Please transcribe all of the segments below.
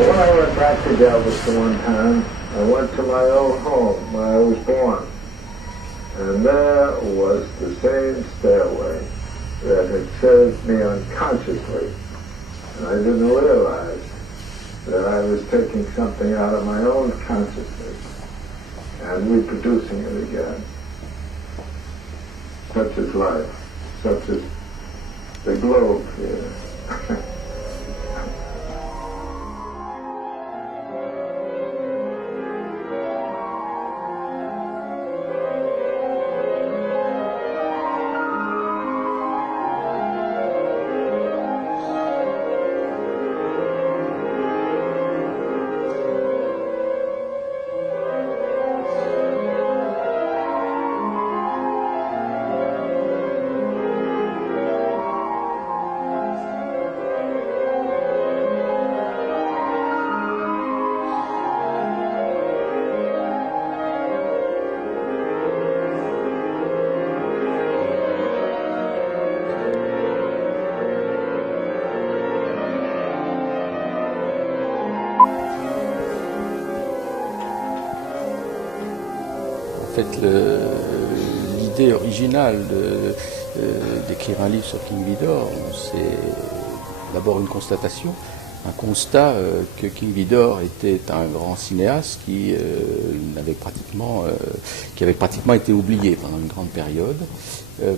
When I went back to Galveston one time, I went to my old home where I was born. And there was the same stairway that had served me unconsciously. And I didn't realize that I was taking something out of my own consciousness and reproducing it again. Such is life, such is the globe here. En fait, l'idée originale d'écrire un livre sur King Vidor, c'est d'abord une constatation, un constat que King Vidor était un grand cinéaste qui avait pratiquement été oublié pendant une grande période.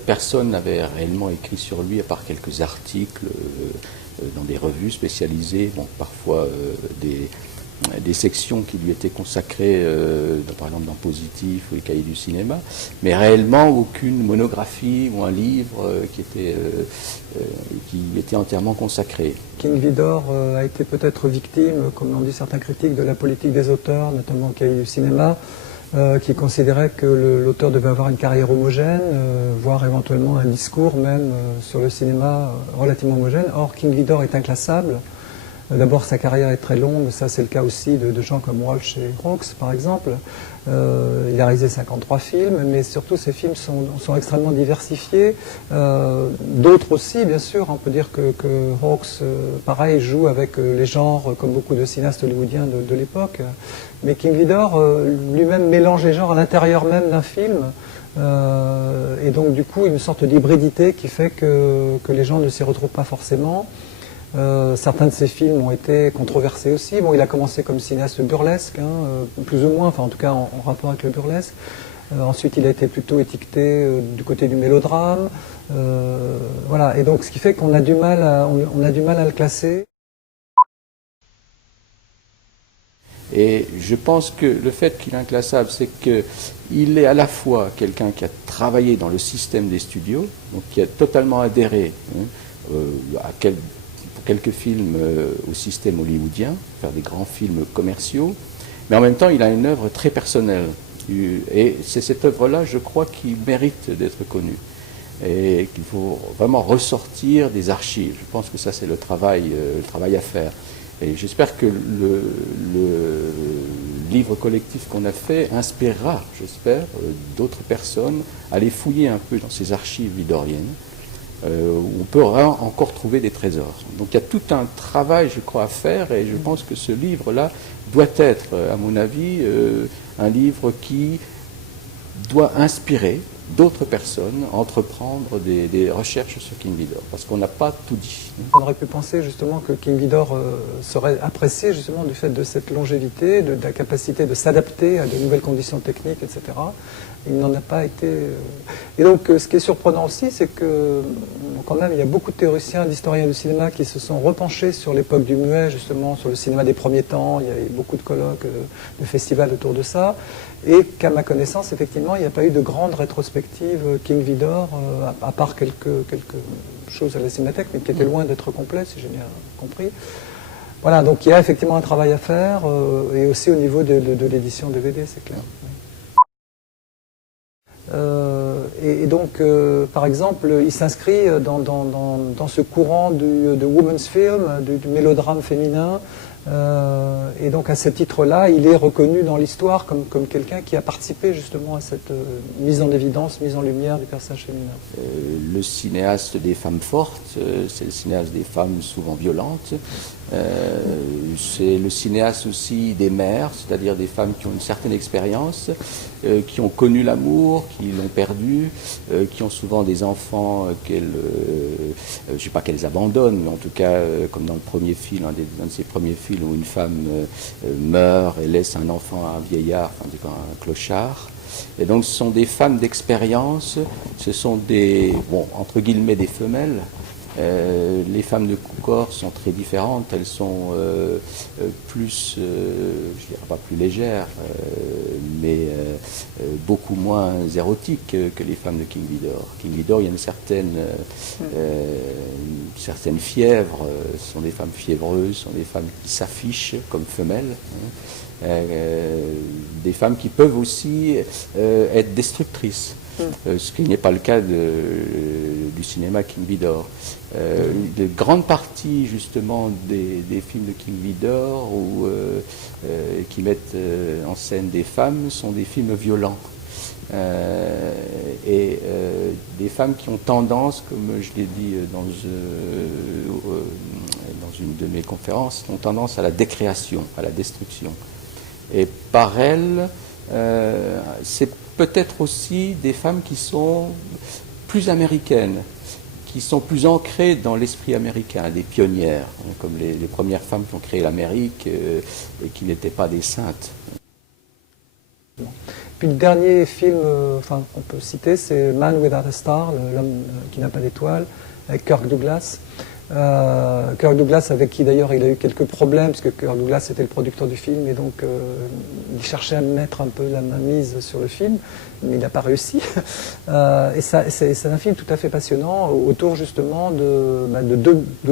Personne n'avait réellement écrit sur lui à part quelques articles dans des revues spécialisées, bon, parfois des sections qui lui étaient consacrées, par exemple dans Positif ou les Cahiers du cinéma, mais réellement aucune monographie ou un livre qui était entièrement consacré. King Vidor a été peut-être victime, comme l'ont dit certains critiques, de la politique des auteurs, notamment au Cahiers du cinéma, qui considéraient que l'auteur devait avoir une carrière homogène, voire éventuellement un discours même sur le cinéma relativement homogène. Or, King Vidor est inclassable. D'abord, sa carrière est très longue, ça c'est le cas aussi de gens comme Walsh et Hawks par exemple. Il a réalisé 53 films, mais surtout ces films sont extrêmement diversifiés. D'autres aussi, bien sûr, on peut dire que Hawks, pareil, joue avec les genres comme beaucoup de cinéastes hollywoodiens de l'époque. Mais King Vidor lui-même mélange les genres à l'intérieur même d'un film. Et donc du coup, une sorte d'hybridité qui fait que les gens ne s'y retrouvent pas forcément. Certains de ses films ont été controversés aussi. Bon, il a commencé comme cinéaste burlesque, plus ou moins, enfin en tout cas en rapport avec le burlesque. Ensuite, il a été plutôt étiqueté du côté du mélodrame. Voilà, et donc ce qui fait qu'on a du mal à le classer. Et je pense que le fait qu'il est inclassable, c'est qu'il est à la fois quelqu'un qui a travaillé dans le système des studios, donc qui a totalement adhéré pour quelques films au système hollywoodien, faire des grands films commerciaux, mais en même temps il a une œuvre très personnelle. Et c'est cette œuvre-là, je crois, qui mérite d'être connue. Et qu'il faut vraiment ressortir des archives. Je pense que ça c'est le travail à faire. Et j'espère que le livre collectif qu'on a fait inspirera, j'espère, d'autres personnes à aller fouiller un peu dans ces archives vidoriennes, où on peut encore trouver des trésors. Donc il y a tout un travail, je crois, à faire, et je pense que ce livre-là doit être, à mon avis, un livre qui doit inspirer d'autres personnes à entreprendre des recherches sur King Vidor, parce qu'on n'a pas tout dit. On aurait pu penser justement que King Vidor serait apprécié justement du fait de cette longévité, de la capacité de s'adapter à de nouvelles conditions techniques, etc. Il n'en a pas été... Et donc ce qui est surprenant aussi, c'est que quand même il y a beaucoup de théoriciens, d'historiens du cinéma qui se sont repenchés sur l'époque du muet, justement, sur le cinéma des premiers temps. Il y a eu beaucoup de colloques, de festivals autour de ça. Et qu'à ma connaissance, effectivement, il n'y a pas eu de grande rétrospective King Vidor, à part quelques choses à la Cinémathèque, mais qui étaient loin d'être complètes, si j'ai bien compris. Voilà, donc il y a effectivement un travail à faire, et aussi au niveau de l'édition DVD, c'est clair. Et donc, par exemple, il s'inscrit dans ce courant de women's film, du mélodrame féminin. Et donc à ce titre-là, il est reconnu dans l'histoire comme quelqu'un qui a participé justement à cette mise en évidence, mise en lumière du personnage féminin. Le cinéaste des femmes fortes, c'est le cinéaste des femmes souvent violentes. C'est le cinéaste aussi des mères, c'est-à-dire des femmes qui ont une certaine expérience, qui ont connu l'amour, qui l'ont perdu, qui ont souvent des enfants qu'elles, je ne sais pas qu'elles abandonnent, mais en tout cas, comme dans le premier film, un de ces premiers films où une femme meurt et laisse un enfant à un vieillard, enfin, un clochard. Et donc ce sont des femmes d'expérience, ce sont des, bon, entre guillemets, des femelles. Les femmes de Cukor sont très différentes, elles sont plus, je dirais pas plus légères, mais beaucoup moins érotiques que les femmes de King Vidor. King Vidor, il y a une certaine fièvre, ce sont des femmes fiévreuses, ce sont des femmes qui s'affichent comme femelles. Des femmes qui peuvent aussi être destructrices, ce qui n'est pas le cas du cinéma King Vidor. De grande partie justement des films de King Vidor qui mettent en scène des femmes sont des films violents. Et des femmes qui ont tendance, comme je l'ai dit dans une de mes conférences, ont tendance à la décréation, à la destruction. Et par elles, c'est peut-être aussi des femmes qui sont plus américaines, qui sont plus ancrées dans l'esprit américain, des pionnières, comme les premières femmes qui ont créé l'Amérique et qui n'étaient pas des saintes. Puis le dernier film qu'on peut citer, c'est Man Without a Star, l'homme qui n'a pas d'étoile, avec Kirk Douglas. Kirk Douglas, avec qui d'ailleurs il a eu quelques problèmes, parce que Kirk Douglas était le producteur du film, et donc il cherchait à mettre un peu la mainmise sur le film, mais il n'a pas réussi. Et c'est un film tout à fait passionnant, autour justement de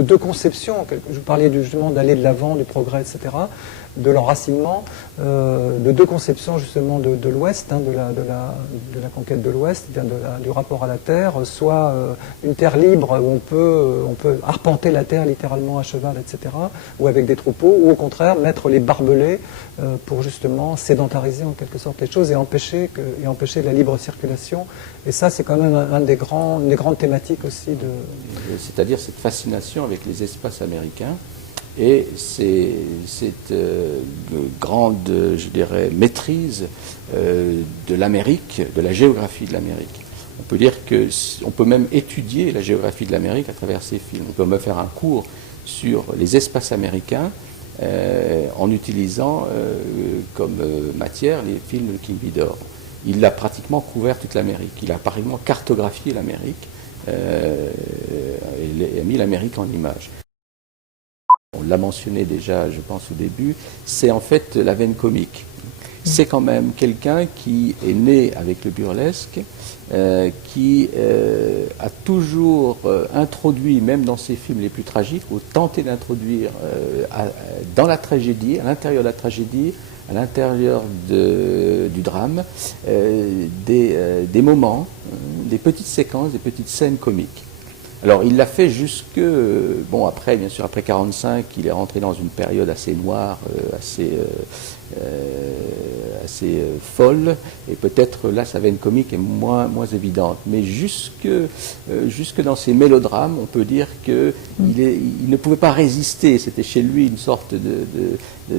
deux conceptions. Je vous parlais justement d'aller de l'avant, du progrès, etc., de l'enracinement, de deux conceptions justement de l'Ouest, de la conquête de l'Ouest, du rapport à la terre, soit une terre libre où on peut arpenter la terre littéralement à cheval, etc., ou avec des troupeaux, ou au contraire mettre les barbelés pour justement sédentariser en quelque sorte les choses et empêcher la libre circulation. Et ça, c'est quand même une des grandes thématiques aussi C'est-à-dire cette fascination avec les espaces américains. Et cette grande, je dirais, maîtrise de l'Amérique, de la géographie de l'Amérique. On peut dire qu'on peut même étudier la géographie de l'Amérique à travers ces films. On peut même faire un cours sur les espaces américains en utilisant comme matière les films de King Vidor. Il a pratiquement couvert toute l'Amérique. Il a pratiquement cartographié l'Amérique et a mis l'Amérique en image. On l'a mentionné déjà, je pense, au début, c'est en fait la veine comique. C'est quand même quelqu'un qui est né avec le burlesque, qui a toujours introduit, même dans ses films les plus tragiques, ou tenté d'introduire dans la tragédie, à l'intérieur de la tragédie, à l'intérieur du drame, des moments, des petites séquences, des petites scènes comiques. Alors il l'a fait jusque, bon après, bien sûr, après 1945, il est rentré dans une période assez noire, assez folle, et peut-être là sa veine comique est moins évidente. Mais jusque dans ses mélodrames, on peut dire qu'il ne pouvait pas résister, c'était chez lui une sorte de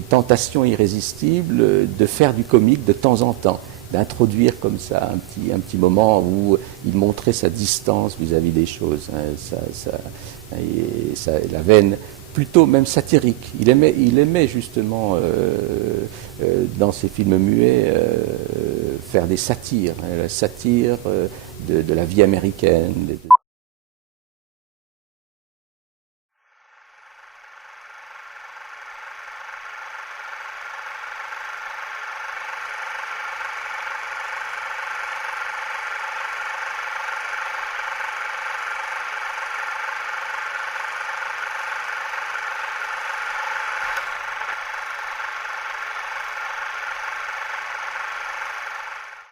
tentation irrésistible de faire du comique de temps en temps, d'introduire comme ça un petit moment où il montrait sa distance vis-à-vis des choses, la veine plutôt même satirique. Il aimait justement dans ses films muets faire des satires, la satire de la vie américaine.